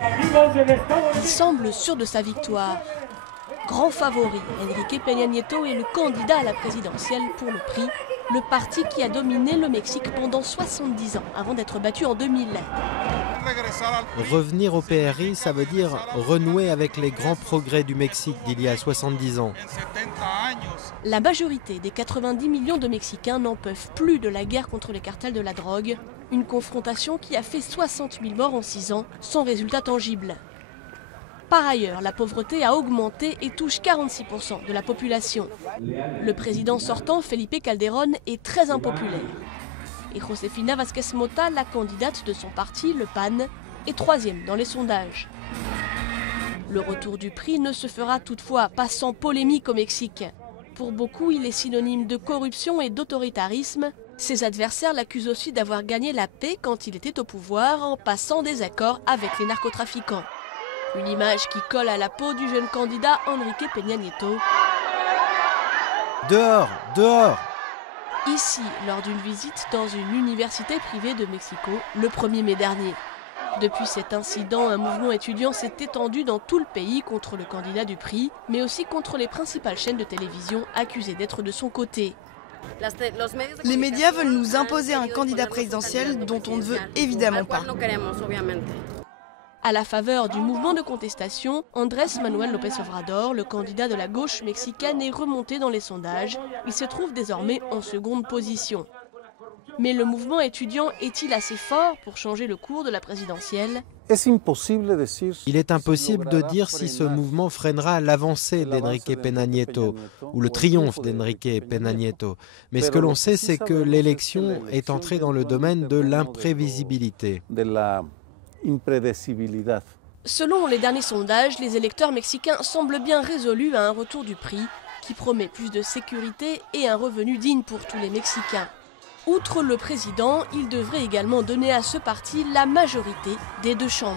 Il semble sûr de sa victoire. Grand favori, Enrique Peña Nieto est le candidat à la présidentielle pour le PRI, le parti qui a dominé le Mexique pendant 70 ans avant d'être battu en 2000. Revenir au PRI, ça veut dire renouer avec les grands progrès du Mexique d'il y a 70 ans. La majorité des 90 millions de Mexicains n'en peuvent plus de la guerre contre les cartels de la drogue, une confrontation qui a fait 60 000 morts en 6 ans, sans résultat tangible. Par ailleurs, la pauvreté a augmenté et touche 46% de la population. Le président sortant, Felipe Calderón, est très impopulaire. Et Josefina Vázquez Mota, la candidate de son parti, le PAN, est troisième dans les sondages. Le retour du PRI ne se fera toutefois pas sans polémique au Mexique. Pour beaucoup, il est synonyme de corruption et d'autoritarisme. Ses adversaires l'accusent aussi d'avoir gagné la paix quand il était au pouvoir en passant des accords avec les narcotrafiquants. Une image qui colle à la peau du jeune candidat Enrique Peña Nieto. Dehors, dehors! Ici, lors d'une visite dans une université privée de Mexico, le 1er mai dernier. Depuis cet incident, un mouvement étudiant s'est étendu dans tout le pays contre le candidat du PRI, mais aussi contre les principales chaînes de télévision accusées d'être de son côté. Les médias veulent nous imposer un candidat présidentiel dont on ne veut évidemment pas. À la faveur du mouvement de contestation, Andrés Manuel López Obrador, le candidat de la gauche mexicaine, est remonté dans les sondages. Il se trouve désormais en seconde position. Mais le mouvement étudiant est-il assez fort pour changer le cours de la présidentielle ? Il est impossible de dire si ce mouvement freinera l'avancée d'Enrique Peña Nieto ou le triomphe d'Enrique Peña Nieto. Mais ce que l'on sait, c'est que l'élection est entrée dans le domaine de l'imprévisibilité. Selon les derniers sondages, les électeurs mexicains semblent bien résolus à un retour du PRI qui promet plus de sécurité et un revenu digne pour tous les Mexicains. Outre le président, il devrait également donner à ce parti la majorité des deux chambres.